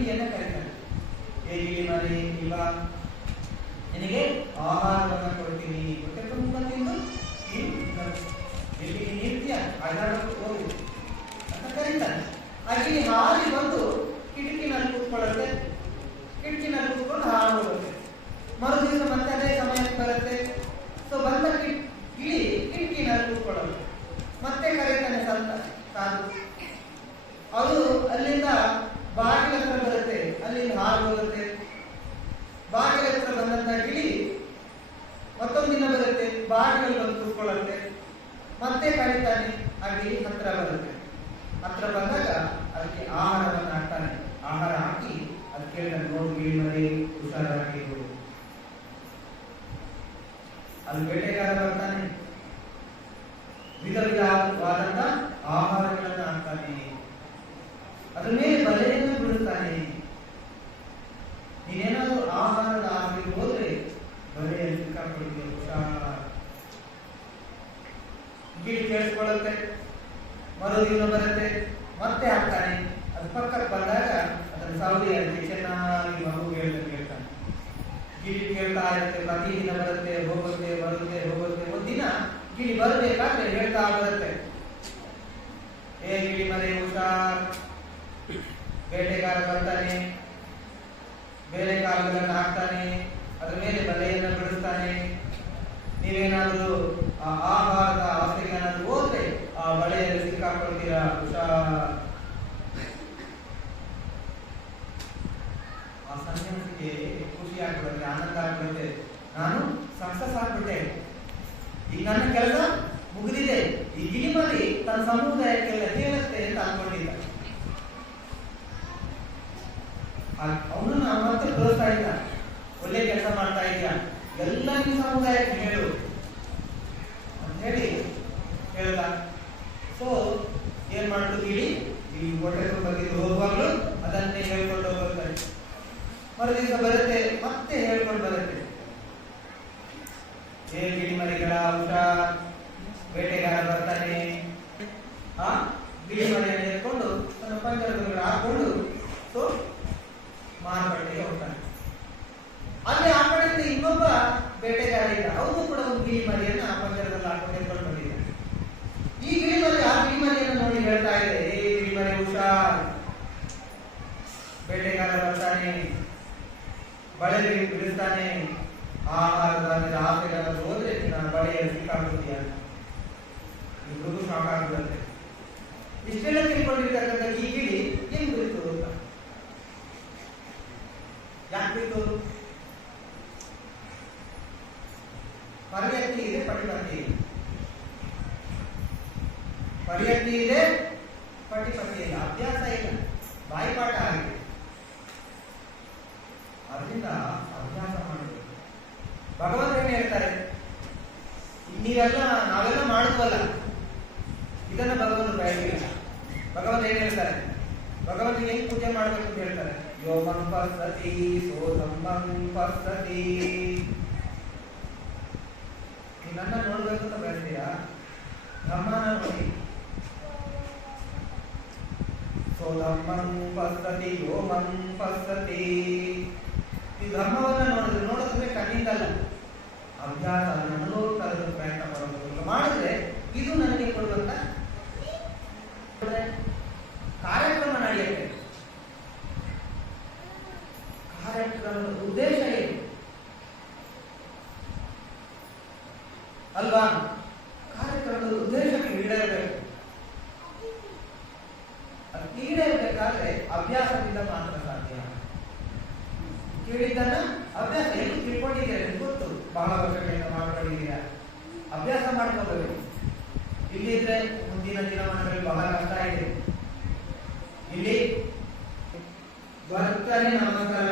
ಆ ಗಿಳಿಯನ್ನ ಕರೀತಾನೆ ಏ ಗಿಳಿ ಮರಿ ಇಲ್ಲ ನಿನಗೆ ಆಹಾರವನ್ನು ಕೊಡ್ತೀನಿ. ಮತ್ತೆ ತುಂಬ ತಿಂದು ಎಲ್ಲಿ ನೀರ್ತೀಯ ಅಡ್ಡಾಡೋಕೆ ಹೋಗು ಅಂತ ಕರೀತಾನೆ. ಅಲ್ಲಿ ಹಾಲಿ ಬಂದು ಕಿಟಕಿನಲ್ಲಿ ಕೂತ್ಕೊಳ್ಳುತ್ತೆ. ಕಿಟಕಿನಲ್ಲಿ ಕೂತ್ಕೊಂಡು ಹಾಲು ಹೋಗುತ್ತೆ ಮರು ಮತ್ತೆ ಅದೇ ಸಮಯಕ್ಕೆ ಬರುತ್ತೆ. ಸೊ ಬಂದ ಗಿಳಿ ಕಿಟಕಿನಲ್ಲಿ ಕೂತ್ಕೊಳ್ಳುತ್ತೆ. ಮತ್ತೆ ಕರೀತಾನೆ ಸಂತ, ಸಾಧು. ಅವರು ಅಲ್ಲಿಂದ ಬಾಗಿಲ ಹತ್ರ ಬರುತ್ತೆ ಅಲ್ಲಿಂದ ಹಾಲು ಬರುತ್ತೆ. ಬಾಗಿಲ ಹತ್ರ ಬಂದಂತ ಗಿಳಿ ಮತ್ತೊಂದು ದಿನ ಬರುತ್ತೆ, ಬಾಗಿಲಲ್ಲಿ ಬಂದು ಕೂತ್ಕೊಳ್ಳುತ್ತೆ. ಮತ್ತೆ ಕರೀತಾನೆ ಆ ಗಿಳಿ ಹತ್ರ ಬರುತ್ತೆ. ಹತ್ರ ಬಂದಾಗ ಅದಕ್ಕೆ ಆಹಾರವನ್ನು ಹಾಕ್ತಾನೆ. ಆಹಾರ ಹಾಕಿ ಅದು ಕೇಳಿದ ನೋಡು ಗಿಳಿ ಮರಿ ಹುಷಾರಾಗಿ. ಅಲ್ಲಿ ಬೇಟೆಗಾರ ಬರ್ತಾನೆ ವಿಧ ವಿಧವಾದಂತ ಆಹಾರಗಳನ್ನು ಹಾಕ್ತಾನೆ ಅದ್ರ ಮೇಲೆ ಬಲೆಯನ್ನು ಬಿಡುತ್ತಾನೆ ನೀನೇನಾದ್ರೂ ಆಹಾರದ ಆಸೆಗೆ ಹೋದ್ರೆ ಬಲೆಯಲ್ಲಿ ಸಿಕ್ಕಾಕೊಳ್ತೀಯ ಹುಷಾರ್ ಗಿಳಿ ಕೇಳಿಸ್ಕೊಳ್ಳುತ್ತೆ ಮರುದಿನ ಬರುತ್ತೆ ಮತ್ತೆ ಹಾಕ್ತಾನೆ ಅದು ಪಕ್ಕಕ್ಕೆ ಬಂದಾಗ ಅದನ್ನು ಸೌದಿ ಅಲ್ಲಿ ಚೆನ್ನಾಗಿ ಮಗು ಹೇಳ್ತಾ ಕೇಳ್ತಾನೆ. ಗಿಳಿ ಕೇಳ್ತಾ ಇರುತ್ತೆ ಪ್ರತಿದಿನ ಬರುತ್ತೆ, ಹೋಗುತ್ತೆ ಬರುತ್ತೆ, ಹೋಗುತ್ತೆ. ಒಂದಿನ ಗಿಳಿ ಬರಬೇಕಾದ್ರೆ ಹೇಳ್ತಾ ಬರುತ್ತೆ. ಏ ಗಿಳಿ ಮನೆ ಹುಷಾರ್, ಬೇಟೆಗಾರ ಬರ್ತಾನೆ, ಬೇರೆ ಕಾಲುಗಳನ್ನು ಹಾಕ್ತಾನೆ, ಅದರ ಮೇಲೆ ಬಲೆಯನ್ನು ಬಿಡಿಸ್ತಾನೆ. ನೀವೇನಾದರೂ ಆಹಾರದ ಅವಸ್ಥೆಗೆ ಏನಾದರೂ ಹೋದ್ರೆ ಆ ಬಳೆಯಲ್ಲಿ ಅವನನ್ನ ಹತ್ರ ಕಳಿಸ್ತಾ ಇದ್ದ ಒಳ್ಳೆ ಕೆಲಸ ಮಾಡ್ತಾ ಇದೆಯಾ ಎಲ್ಲ ನಿಮ್ಮ ಸಮುದಾಯಕ್ಕೆ ಹೇಳು ಅಂತ ಹೇಳಿ ಹೇಳ್ದ ಸೊ ಏನ್ ಮಾಡುದು ಹೇಳಿ? ಈ ಹೊಟ್ಟೆ ಬಗ್ಗೆ ಹೋಗುವಾಗಲೂ ಅದನ್ನೇ ಹೇಳ್ಕೊಂಡು ಹೋಗ್ತಾರೆ ಮರು ದಿವಸ ಬರುತ್ತೆ, ಮತ್ತೆ ಹೇಳ್ಕೊಂಡು ಬರುತ್ತೆ. ಏ ಗಿಳಿ ಮರಿಗಳ ಊಟ, ಬೇಟೆಗಾರ ಬರ್ತಾನೆ ಆ ಗಿಳಿ ಮರಿಯನ್ನು ಎತ್ಕೊಂಡು ತನ್ನ ಪಂಜರಗಳು ಹಾಕೊಂಡು ಸೊ ಮಾರುಕಟ್ಟೆಗೆ ಹೋಗ್ತಾನೆ ಅಲ್ಲಿ ಆ ಕಡೆಯಿಂದ ಇನ್ನೊಬ್ಬ ಬೇಟೆಗಾರ ಇದ್ದ ಅವನು ಕೂಡ ಒಂದು ಗಿಳಿ ಮರಿಯನ್ನ ಆ ಪಂಜರದಲ್ಲಿ ಹಾಕೊಂಡು ಎತ್ಕೊಂಡು ಬಂದಿದ್ದ ಈ ಗಿಳಿ ಮರಿ ಆ ಗಿಳಿ ಮರಿಯನ್ನು ನೋಡಿ ಹೇಳ್ತಾ ಇದೆ ಏ ಗಿಳಿ ಮರಿ ಹುಷಾರ್ ಬೇಟೆಗಾರ ಬರ್ತಾನೆ ಬಳೆ ಬಿಡಿಸ್ತಾನೆ ಆಹಾರದ ಮೇಲೆ ಆಸೆಗಳನ್ನು ಹೋದ್ರೆ ನಾನು ಬಳೆಯಲ್ಲಿ ಸಿಕ್ಕಾಗುತ್ತೀಯ ಇಬ್ಬರಿಗೂ ಶಾಕ್ ಆಗ್ಬಿಡುತ್ತೆ ಇಷ್ಟೆಲ್ಲ ತಿಳ್ಕೊಂಡಿರ್ತಕ್ಕಂಥ ಈ ಗಿಳಿ ಹೆಂಗ್ ಬಿಡ್ತು ಅಂತ ಯಾಕೆ ಬಿತ್ತು ಪರ್ಯತ್ತಿ ಇದೆ ಪಟಿಪಟ್ಟಿ ಇದೆ ಪರ್ಯತ್ತಿ ಇದೆ ಗಮನವತಿ ಸೋಲಮ್ಮಂ ಪಸ್ಸತಿ ಓಮಂ ಪಸ್ಸತಿ ಈ ಧರ್ಮವನ್ನ ನೋಡಿದ್ರೆ ನೋಡಿದ್ರೆ ಕಣ್ಣಿಂದಲ್ಲ ಅಭ್ಯಾಸ ನಾನು ಪ್ರಯತ್ನ ಮಾಡಬಹುದು ಮಾಡಿದ್ರೆ ಇದು ನನಗೆ ಕೊಡುವಂತ ಕಾರ್ಯಕ್ರಮ ನಡೆಯುತ್ತೆ ಕಾರ್ಯಕ್ರಮದ ಉದ್ದೇಶ ಏನು ಅಲ್ವಾ? ಹಿಡಿತನ ಅಭ್ಯಾಸ ಹೆಂಗ್ ತಿಳ್ಕೊಂಡಿದ್ದೀರಾ ಗೊತ್ತು. ಬಹಳ ವರ್ಷಗಳಿಂದ ಮಾಡ್ಕೊಂಡಿದ್ದೀರಾ? ಅಭ್ಯಾಸ ಮಾಡ್ಕೋಬೇಕು. ಇಲ್ಲಿದ್ರೆ ಮುಂದಿನ ದಿನಮಾನಗಳಲ್ಲಿ ಬಹಳ ಕಷ್ಟ ಇದೆ. ಇಲ್ಲಿ ಬರ್ತನೆ ನಮಸ್ಕಾರ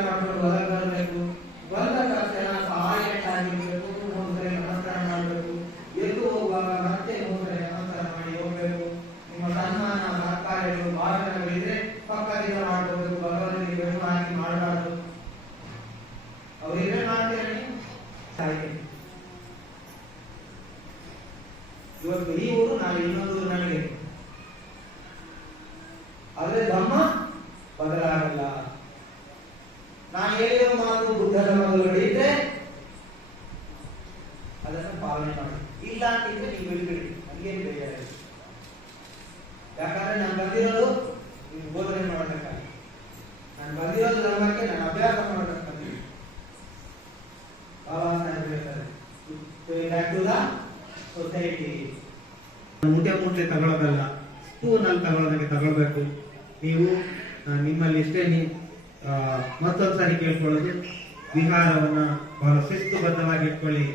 ಮಾಡಿ ಇನ್ನೊಂದು ನನಗೆ ಆದ್ರೆ ಧರ್ಮ ಬದಲಾಗಲ್ಲ. ನಾನು ಹೇಳಿರೋ ಮಾತು ಬುದ್ಧ ಧರ್ಮದಲ್ಲಿ ಅದನ್ನ ಅದನ್ನು ಪಾಲನೆ ಮಾಡಿ. ಇಲ್ಲ ಅಂತಿದ್ರೆ ನೀವು ಬಿಡ್ಬಿಡಿ ನನಗೇನು ಬೇಜಾರಿಲ್ಲ ಯಾಕಂದ್ರೆ ನಾನು ಬಂದಿರೋದು ನೀವು ಬೋಧನೆ ಮಾಡಬೇಕಾಗಿ ನಾನು ಬಂದಿರೋದು ಧರ್ಮಕ್ಕೆ ನನ್ನ ಅಭ್ಯಾಸ ಮುಟ್ಟೆ ತಗೊಳ್ಳೋದಲ್ಲ. ಸ್ಪೂನ್ ಅಲ್ಲಿ ತಗೊಳ್ಳೋದಕ್ಕೆ ತಗೊಳ್ಬೇಕು. ನೀವು ನಿಮ್ಮಲ್ಲಿ ನೀವು ಮತ್ತೊಂದ್ಸಾರಿ ಕೇಳ್ಕೊಳ್ಳೋದು, ವಿಹಾರವನ್ನ ಬಹಳ ಶಿಸ್ತುಬದ್ಧವಾಗಿ ಇಟ್ಕೊಳ್ಳಿ.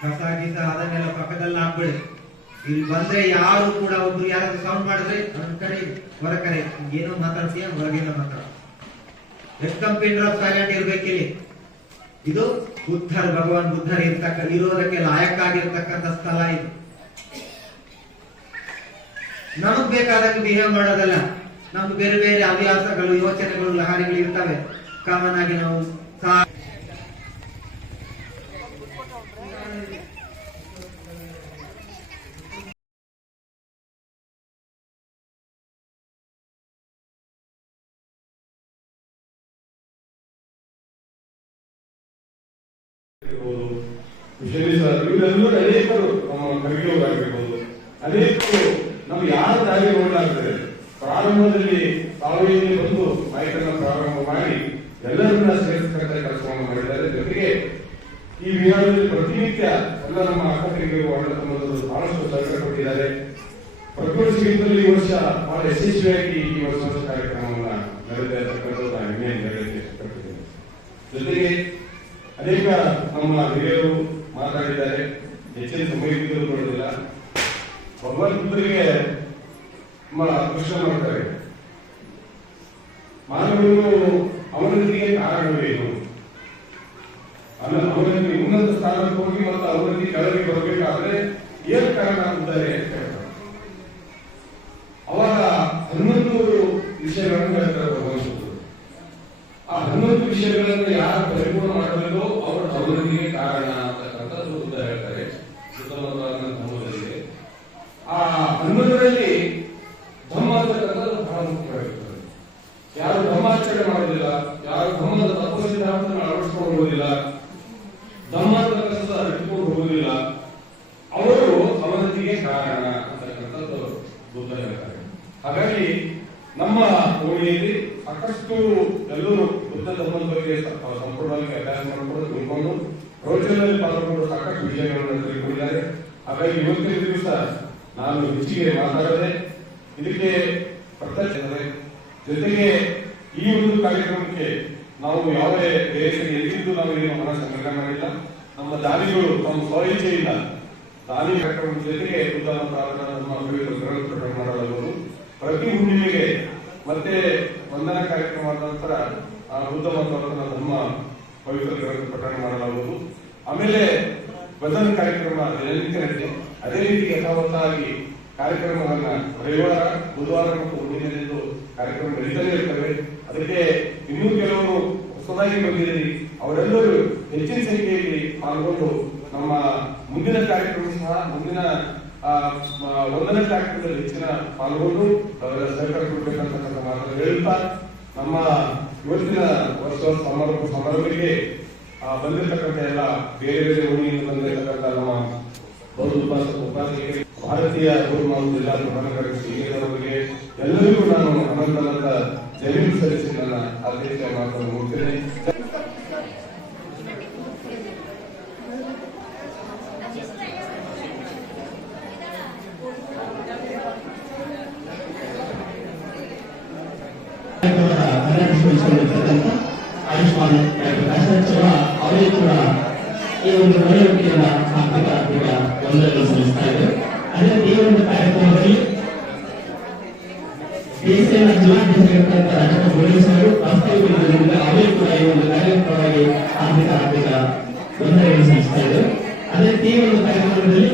ಕಸ ಗೀಸ ಅದನ್ನೆಲ್ಲ ಪಕ್ಕದಲ್ಲಿ ಹಾಕ್ಬೇಡಿ. ಇಲ್ಲಿ ಬಂದ್ರೆ ಯಾರು ಕೂಡ ಒಬ್ರು ಯಾರಾದ್ರೂ ಸೌಂಡ್ ಮಾಡಿದ್ರೆ ನನ್ನ ಕಡೆ ಹೊರ ಕರೆ ಏನೋ ಮಾತಾಡ್ತೀಯ ಹೊರಗಿನ ಮಾತಾಡ. ಎಷ್ಟು ಆಫ್ ಸೈಲೆಂಟ್ ಇರ್ಬೇಕಿಲ್ಲಿ ಇದು ಬುದ್ಧರ್, ಭಗವಾನ್ ಬುದ್ಧರ್ ಇರ್ತಕ್ಕ, ಇರೋದಕ್ಕೆ ಲಾಯಕ್ಕಾಗಿರ್ತಕ್ಕಂಥ ಸ್ಥಳ ಇದು. ನಮಗ್ ಬೇಕಾದಾಗ ಬಿಹೇವ್ ಮಾಡೋದಲ್ಲ. ನಮ್ಗೆ ಬೇರೆ ಬೇರೆ ಅಭ್ಯಾಸಗಳು, ಯೋಚನೆಗಳು, ಲಹಾರಿಗಳು ಇರ್ತವೆ. ಕಾಮನ್ ಆಗಿ ನಾವು ಇವರೆಲ್ಲರೂ ಅನೇಕರು ನಮ್ಮ ಕವಿಗಳಾಗಿರ್ಬೋದು ಅನೇಕರು ನಮ್ಗೆ ಯಾರ ದಾರಿ ನೋಡಲಾಗ್ತದೆ ಪ್ರಾರಂಭದಲ್ಲಿ ತಾವೇನೇ ಬಂದು ಮೈಕನ್ನ ಪ್ರಾರಂಭ ಮಾಡಿ ಎಲ್ಲರನ್ನ ಸೇರಿಸ್ತಕ್ಕಂಥ ಕೆಲಸವನ್ನು ಮಾಡಿದ್ದಾರೆ. ಜೊತೆಗೆ ಈ ವಿಹಾರದಲ್ಲಿ ಪ್ರತಿನಿತ್ಯ ಎಲ್ಲ ನಮ್ಮ ಅಕ್ಕಪಕ್ಕರಿಗೂ ಆಡಳಿತ ಮಾಡಲು ಬಹಳಷ್ಟು ಸಹಕಾರ ಕೊಟ್ಟಿದ್ದಾರೆ. ಪ್ರಕೃತಿ ಸಂಗೀತದಲ್ಲಿ ಈ ವರ್ಷ ಬಹಳ ಯಶಸ್ವಿಯಾಗಿ ಈ ವರ್ಷ ಕಾರ್ಯಕ್ರಮವನ್ನು ನಡೆದಿರತಕ್ಕಂಥದ್ದು ಜೊತೆಗೆ ಅನೇಕ ನಮ್ಮ ಹಿರಿಯರು ಮಾತಾಡಿದ್ದಾರೆ. ಹೆಚ್ಚಿನ ಸಮಯ ಕೊಡೋದಿಲ್ಲ ಭಗವಾನ್ ನಮ್ಮ ಕೃಷ್ಣ ಮಾಡ್ತಾರೆ ಮಾನವನು ಅವನೊಂದಿಗೆ ಅಲ್ಲ ಅವನಿಗೆ ಉನ್ನತ ಸ್ಥಾನಕ್ಕೆ ಹೋಗಿ ಮತ್ತು ಅವನಿಗೆ ಕೆಳಗೆ ಬರಬೇಕಾದ್ರೆ ಏನ್ ಕಾರಣ ಅಂತಾರೆ ಅವಾಗ ಹನ್ನೊಂದು ವಿಷಯಗಳನ್ನು ಹೇಳ್ತಾರೆ ಭಗವಾನ್ ಬುದ್ಧರು ಆ ಹನ್ನೊಂದು ವಿಷಯಗಳನ್ನು ಯಾರು ಪರಿಪೂರ್ಣ ಮಾಡಬೇಕೋ ಅವರು ಅವರಿಗೆ ಕಾರಣ ಅಂತಕ್ಕಂಥದ್ದು ಹೇಳ್ತಾರೆ ಬುದ್ಧಮತವಾದ ಧರ್ಮದಲ್ಲಿ ಆ ಹನ್ನೊಂದರಲ್ಲಿ ಧಮ್ಮ ಅಂತಕ್ಕಂಥದ್ದು ಬಹಳ ಮುಖ್ಯವಾಗಿರ್ತದೆ ಯಾರು ಧರ್ಮಾಚರಣೆ ಮಾಡೋದಿಲ್ಲ ಯಾರು ಧರ್ಮದ ತತ್ವ ಸಿದ್ಧಾಂತವನ್ನು ಅಳವಡಿಸ್ಕೊಂಡು ಹೋಗೋದಿಲ್ಲ ಧಮ್ಮ ಅಂತಕ್ಕಂಥದ್ದು ಅರಿತುಕೊಂಡು ಹೋಗೋದಿಲ್ಲ ಅವರು ಅವನತಿಗೆ ಕಾರಣ ಅಂತಕ್ಕಂಥದ್ದು ಬುದ್ಧ ಹಾಗಾಗಿ ನಮ್ಮ ಓಣಿಯಲ್ಲಿ ಸಾಕಷ್ಟು ಎಲ್ಲರೂ ಬುದ್ಧ ಧರ್ಮದ ಬಗ್ಗೆ ಸಂಪೂರ್ಣವಾಗಿ ಅಭ್ಯಾಸ ಮಾಡಿಕೊಂಡು ತಿಳ್ಕೊಂಡು ಪ್ರವಚನದಲ್ಲಿ ಪಾಲ್ಗೊಂಡು ಸಾಕಷ್ಟು ವಿಷಯಗಳನ್ನು ತಿಳ್ಕೊಂಡಿದ್ದಾರೆ. ಹಾಗಾಗಿ ಇವತ್ತಿನ ದಿವಸ ನಾನು ಹೆಚ್ಚಿಗೆ ಮಾತಾಡದೆ ಇದಕ್ಕೆ ಪ್ರತ್ಯಕ್ಷ ಜೊತೆಗೆ ಈ ಒಂದು ಕಾರ್ಯಕ್ರಮಕ್ಕೆ ನಾವು ಯಾವುದೇ ದೇಶಕ್ಕೆ ಎಲ್ಲಿದ್ದು ನಾವು ಏನು ಹಣ ಸಂಗ್ರಹ ಮಾಡಿಲ್ಲ. ನಮ್ಮ ದಾನಿಗಳು ನಮ್ಮ ಸ್ವಇಚ್ಛೆಯಿಂದ ದಾನಿ ಕಾರ್ಯಕ್ರಮದ ಜೊತೆಗೆ ಉದಾಹರಣೆ ನಮ್ಮ ಕವಿಗಳು ಪ್ರಕರಣ ಮಾಡಲಾಗುವುದು. ಪ್ರತಿ ಹುಣ್ಣಿಮೆಗೆ ಮತ್ತೆ ವಂದನಾ ಕಾರ್ಯಕ್ರಮ ಆದ ನಂತರ ಬುದ್ಧ ಮತ್ತು ಧರ್ಮ ಪವಿತ್ರ ಗ್ರಂಥ ಪಠಣ ಮಾಡಲಾಗುವುದು. ಆಮೇಲೆ ಭಜನ ಕಾರ್ಯಕ್ರಮ ದಿನನಿತ್ಯ ಅದೇ ರೀತಿ ಯಥಾವತ್ತಾಗಿ ಕಾರ್ಯಕ್ರಮಗಳನ್ನ ರವಿವಾರ, ಬುಧವಾರ ಮತ್ತು ಹುಣ್ಣಿಮೆಂದು ಕಾರ್ಯಕ್ರಮ ನಡೀತಾನೆ ಇರ್ತವೆ ಅದಕ್ಕೆ ಇನ್ನೂ ಕೆಲವರು ಹೊಸದಾಗಿ ಬಂದಿದ್ದೀರಿ ಅವರೆಲ್ಲರೂ ಹೆಚ್ಚಿನ ಸಂಖ್ಯೆಯಲ್ಲಿ ಪಾಲ್ಗೊಂಡು ನಮ್ಮ ಮುಂದಿನ ಕಾರ್ಯಕ್ರಮ ಸಹ ಮುಂದಿನ ಆ, ಮ- ಒಂದನೇ ಕಾರ್ಯಕ್ರಮದಲ್ಲಿ ಹೆಚ್ಚಿನ ಪಾಲ್ಗೊಂಡು ಅವರ ಸಹಕಾರ ಕೊಡ್ಬೇಕಂತಕ್ಕಂಥ ಮಾತನ್ನು ಹೇಳುತ್ತಾ ನಮ್ಮ ಇವತ್ತಿನ ವರ್ಷ ಸಮಾರೋಪ ಸಮಾರಂಭಕ್ಕೆ ಬಂದಿರತಕ್ಕಂಥ ಎಲ್ಲ ಬೇರೆ ಬೇರೆ ಓಣಿಯಿಂದ ಬಂದಿರತಕ್ಕಂಥ ನಮ್ಮ ಬೌದ್ಧ ಭಾರತೀಯ ಗುರುಮಾವು ಜಿಲ್ಲಾ ಪ್ರಧಾನ ಕಾರ್ಯದರ್ಶಿ ಎಲ್ಲರಿಗೂ ನಾನು ಅನಂತನಂತ ಜಮೀನು ಸಲ್ಲಿಸಿ ನನ್ನ ಅಧ್ಯಕ್ಷ ಮಾತನ್ನು ಮುಗಿಸ್ತೇನೆ. ಈ ಒಂದು ನಡೆವಳಿಕೆಯನ್ನ ಆರ್ಥಿಕ ಆರ್ಥಿಕ ವಂದನೆಗಳು ಸಲ್ಲಿಸ್ತಾ ಇದೆ ಅದೇ ಈ ಒಂದು ಕಾರ್ಯಕ್ರಮದಲ್ಲಿ ದೇಶದ ಜಿಲ್ಲಾಧ್ಯಕ್ಷರಾದಂತಹ ಡಾಕ್ಟರ್ ಮುರಳೀಸ್ ಅವರು ವಾಸ್ತವಿಕದಿಂದ ಅವರಿಗೆ ಕೂಡ ಈ ಒಂದು ಕಾರ್ಯಕ್ರಮವಾಗಿ ಆರ್ಥಿಕ ಆರ್ಥಿಕ ವಂದನೆಗಳು ಸಲ್ಲಿಸ್ತಾ ಇದೆ ಅದೇ ಈ ಒಂದು ಕಾರ್ಯಕ್ರಮದಲ್ಲಿ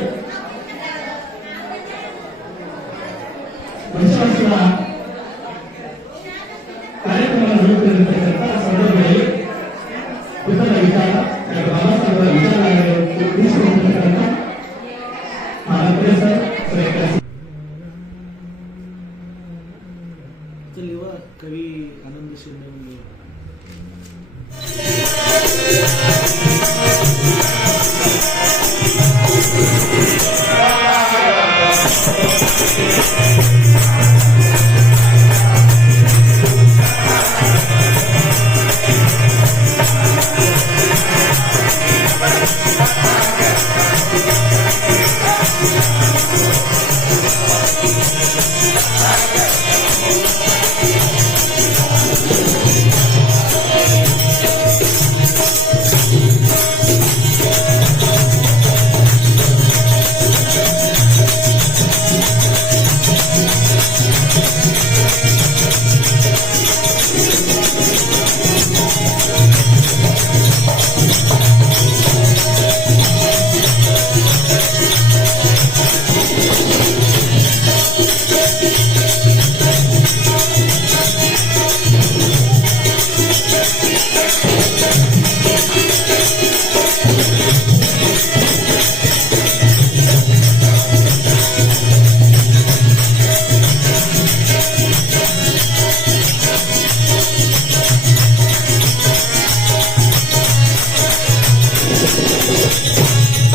ハハハハ!